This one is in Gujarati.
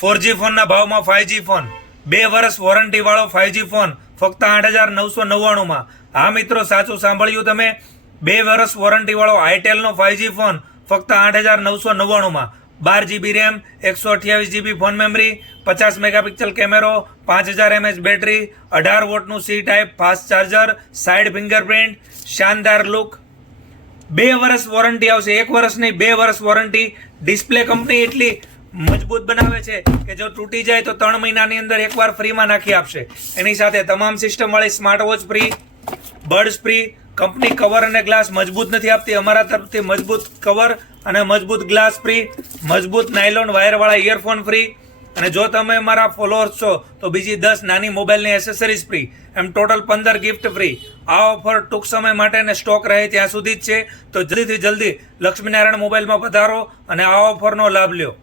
4G ફોનના ભાવમાં 5G ફોન, 2 વર્ષ વોરંટી વાળો 5G ફોન ફક્ત 8,999 હા મિત્રો, સાચું સાંભળ્યું તમે. 2 વર્ષ વોરંટી વાળો આઈટેલનો 5G ફોન ફક્ત 8,999 12GB RAM, 128GB phone memory, 50 megapixel કેમેરો, 5000 mAh બેટરી, 18 વોટનું C type fast charger, side fingerprint, શાનદાર લુક. 2 વર્ષ વોરંટી આવશે, 1 વર્ષ નહીં 2 વર્ષ વોરંટી. ડિસ્પ્લે કંપની એટલી મજબૂત બનાવે છે કે જો તૂટી જાય તો 3 મહિનાની અંદર એકવાર ફ્રીમાં નાખી આપશે. એની સાથે તમામ સિસ્ટમ વાળી smart watch free, birds free. Company cover અને ગ્લાસ મજબૂત નથી આપતી, અમારા તરફથી મજબૂત કવર અને મજબૂત ગ્લાસ ફ્રી, મજબૂત નાયલોન વાયરવાળા ઇયરફોન ફ્રી. અને જો તમે મારા ફોલોઅર્સ છો તો બીજી 10 નાની મોબાઈલની એસેસરીઝ ફ્રી, એમ ટોટલ 15 ગિફ્ટ ફ્રી. આ ઓફર ટૂંક સમય માટે અને સ્ટોક રહે ત્યાં સુધી જ છે, તો જલ્દીથી જલ્દી લક્ષ્મીનારાયણ મોબાઈલમાં પધારો અને આ ઓફરનો લાભ લ્યો.